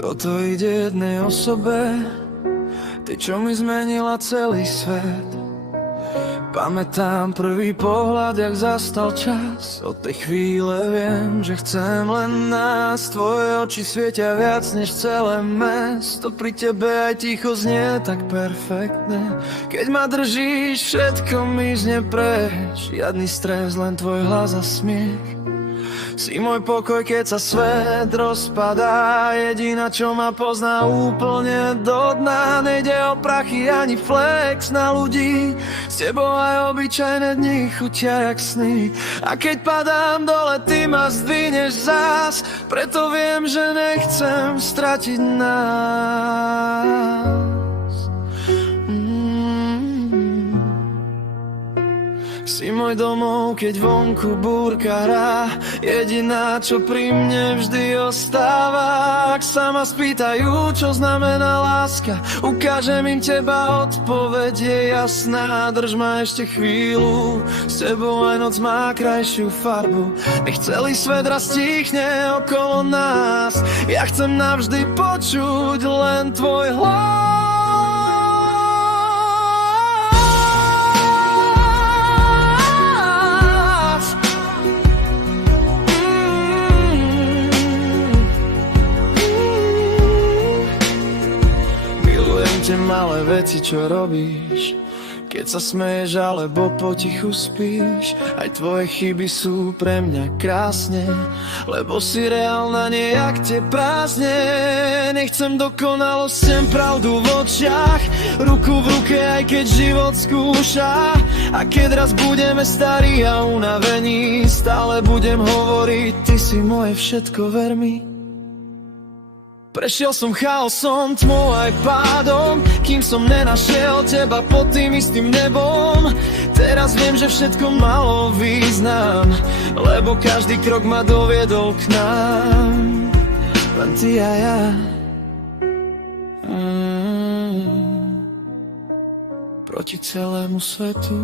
Toto ide jednej osobe, ty, čo mi zmenila celý svet. Pamätám prvý pohľad, jak zastal čas. Od tej chvíle viem, že chcem len nás. Tvoje oči svietia viac než celé mesto. Pri tebe aj ticho znie tak perfektne. Keď ma držíš, všetko mi znie preč. Žiadny stres, len tvoj hlas a smiech. Si môj pokoj, keď sa svet rozpadá. Jediná, čo ma pozná úplne do dna. Nejde o prachy ani flex na ľudí. S tebou aj obyčajné dni chutia jak sny. A keď padám dole, ty ma zdvihneš zás. Preto viem, že nechcem stratiť nás. Si môj domov, keď vonku búrka hrá. Jediná, čo pri mne vždy ostáva. Ak sa ma spýtajú, čo znamená láska, ukážem im teba, odpoveď je jasná. Drž ma ešte chvíľu, s tebou aj noc má krajšiu farbu. Nech celý svet raz tichne okolo nás. Ja chcem navždy počuť len tvoj hlas. Malé veci, čo robíš, keď sa smeješ alebo potichu spíš. Aj tvoje chyby sú pre mňa krásne, lebo si reálna, nejak tie prázdne. Nechcem dokonalosť, chcem pravdu v očiach, ruku v ruke, aj keď život skúša. A keď raz budeme starí a unavení, stále budem hovoriť, ty si moje všetko, ver mi. Prešiel som chaosom, tmou aj pádom, kým som nenašiel teba pod tým istým nebom. Teraz viem, že všetko malo význam, lebo každý krok ma doviedol k nám. Len ty a ja. Proti celému svetu.